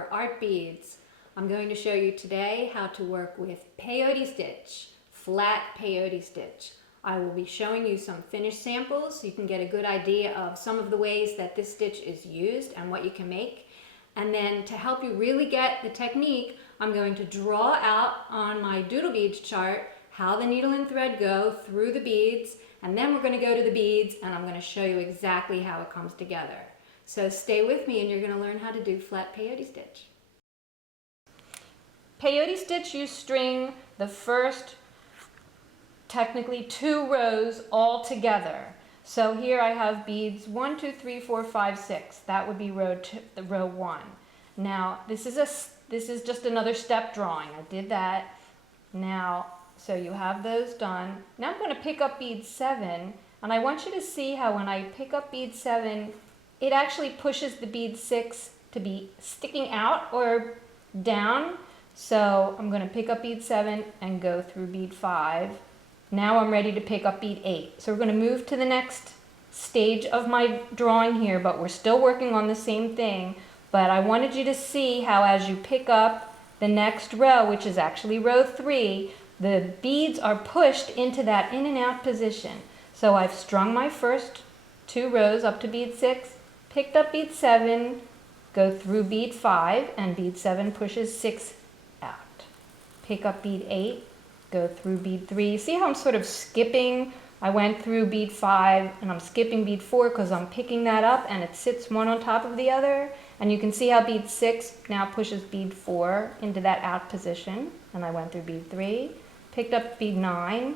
for Artbeads. I'm going to show you today how to work with Peyote Stitch, flat Peyote Stitch. I will be showing you some finished samples so you can get a good idea of some of the ways that this stitch is used and what you can make. And then to help you really get the technique, I'm going to draw out on my doodle beads chart how the needle and thread go through the beads, and then we're going to go to the beads and I'm going to show you exactly how it comes together. So stay with me and you're going to learn how to do flat peyote stitch. Peyote stitch, you string the first technically 2 rows all together. So here I have beads 1, 2, 3, 4, 5, 6. That would be row 1. Now this is just another step drawing. I did that. Now, so you have those done. Now I'm going to pick up bead 7, and I want you to see how when I pick up bead 7, it actually pushes the bead 6 to be sticking out or down. So I'm going to pick up bead 7 and go through bead 5. Now I'm ready to pick up bead 8. So we're going to move to the next stage of my drawing here, but we're still working on the same thing. But I wanted you to see how as you pick up the next row, which is actually row 3, the beads are pushed into that in and out position. So I've strung my first 2 rows up to bead 6, picked up bead 7, go through bead 5, and bead 7 pushes 6 out. Pick up bead 8, go through bead 3. See how I'm sort of skipping? I went through bead 5 and I'm skipping bead 4 because I'm picking that up and it sits one on top of the other. And you can see how bead 6 now pushes bead 4 into that out position. And I went through bead 3, picked up bead 9.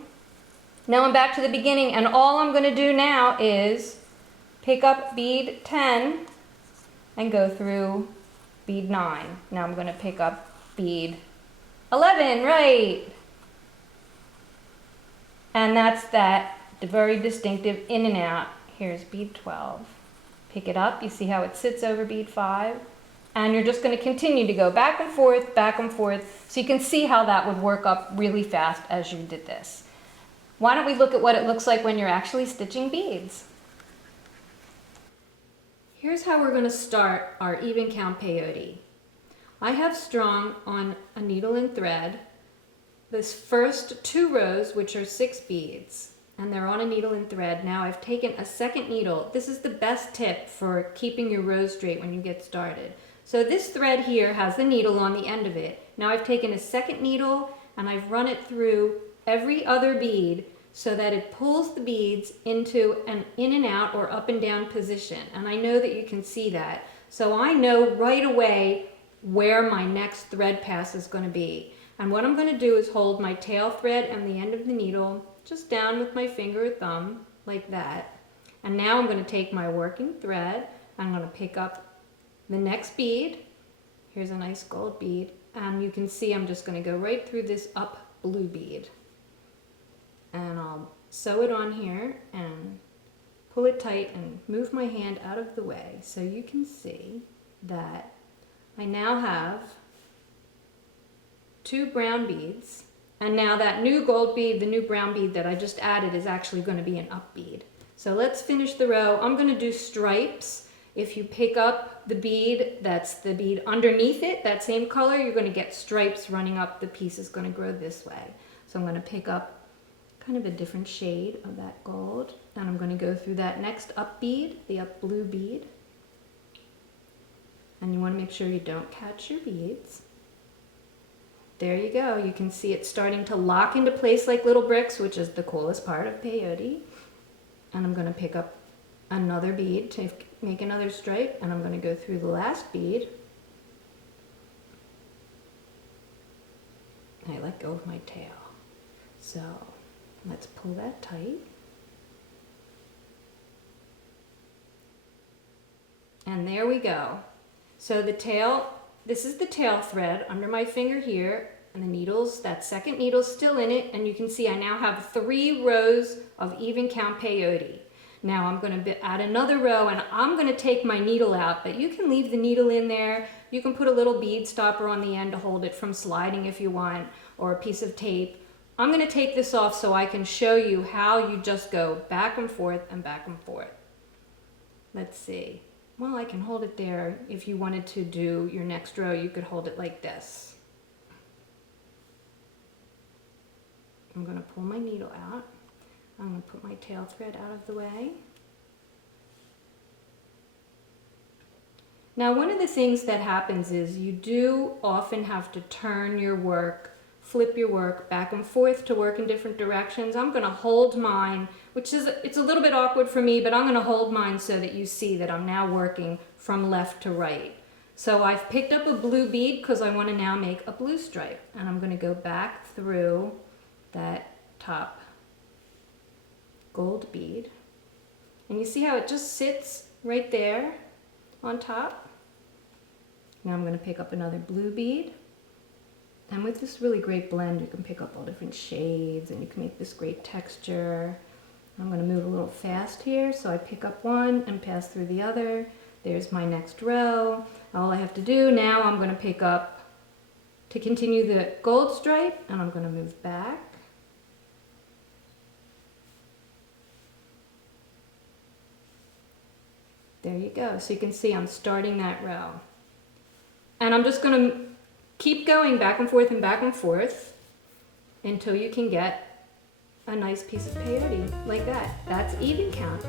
Now I'm back to the beginning, and all I'm going to do now is pick up bead 10 and go through bead 9. Now I'm going to pick up bead 11, right? And that's that very distinctive in and out. Here's bead 12. Pick it up, you see how it sits over bead 5, and you're just going to continue to go back and forth, so you can see how that would work up really fast as you did this. Why don't we look at what it looks like when you're actually stitching beads? Here's how we're going to start our EvenCount Peyote. I have strung on a needle and thread this first 2 rows, which are 6 beads, and they're on a needle and thread. Now I've taken a second needle. This is the best tip for keeping your rows straight when you get started. So this thread here has the needle on the end of it. Now I've taken a second needle and I've run it through every other bead so that it pulls the beads into an in and out or up and down position. And I know that you can see that. So I know right away where my next thread pass is going to be. And what I'm going to do is hold my tail thread and the end of the needle just down with my finger or thumb like that. And now I'm going to take my working thread. I'm going to pick up the next bead. Here's a nice gold bead. And you can see I'm just going to go right through this up blue bead. And I'll sew it on here and pull it tight and move my hand out of the way so you can see that I now have 2 brown beads, and now that new gold bead, the new brown bead that I just added, is actually going to be an up bead. So let's finish the row. I'm going to do stripes. If you pick up the bead, that's the bead underneath it, that same color, you're going to get stripes running up. The piece is going to grow this way. So I'm going to pick up kind of a different shade of that gold, and I'm going to go through that next up bead, the up blue bead. And you want to make sure you don't catch your beads. There you go. You can see it starting to lock into place like little bricks, which is the coolest part of peyote. And I'm going to pick up another bead to make another stripe, and I'm going to go through the last bead. I let go of my tail. So let's pull that tight. And there we go. So the tail, this is the tail thread under my finger here, and the needles, that second needle's still in it, and you can see I now have 3 rows of EvenCount Peyote. Now I'm going to add another row, and I'm going to take my needle out, but you can leave the needle in there. You can put a little bead stopper on the end to hold it from sliding if you want, or a piece of tape. I'm going to take this off so I can show you how you just go back and forth and back and forth. Let's see. well, I can hold it there. If you wanted to do your next row, you could hold it like this. I'm going to pull my needle out. I'm going to put my tail thread out of the way. Now, one of the things that happens is you do often have to turn your work, flip your work back and forth to work in different directions. I'm going to hold mine, it's a little bit awkward for me, but I'm going to hold mine so that you see that I'm now working from left to right. So I've picked up a blue bead because I want to now make a blue stripe, and I'm going to go back through that top gold bead, and you see how it just sits right there on top. Now I'm going to pick up another blue bead, and with this really great blend you can pick up all different shades and you can make this great texture. I'm going to move a little fast here, so I pick up one and pass through the other. There's my next row. All I have to do now, I'm going to pick up to continue the gold stripe, and I'm going to move back. There you go. So you can see I'm starting that row. And I'm just going to keep going back and forth until you can get a nice piece of peyote like that. That's even count.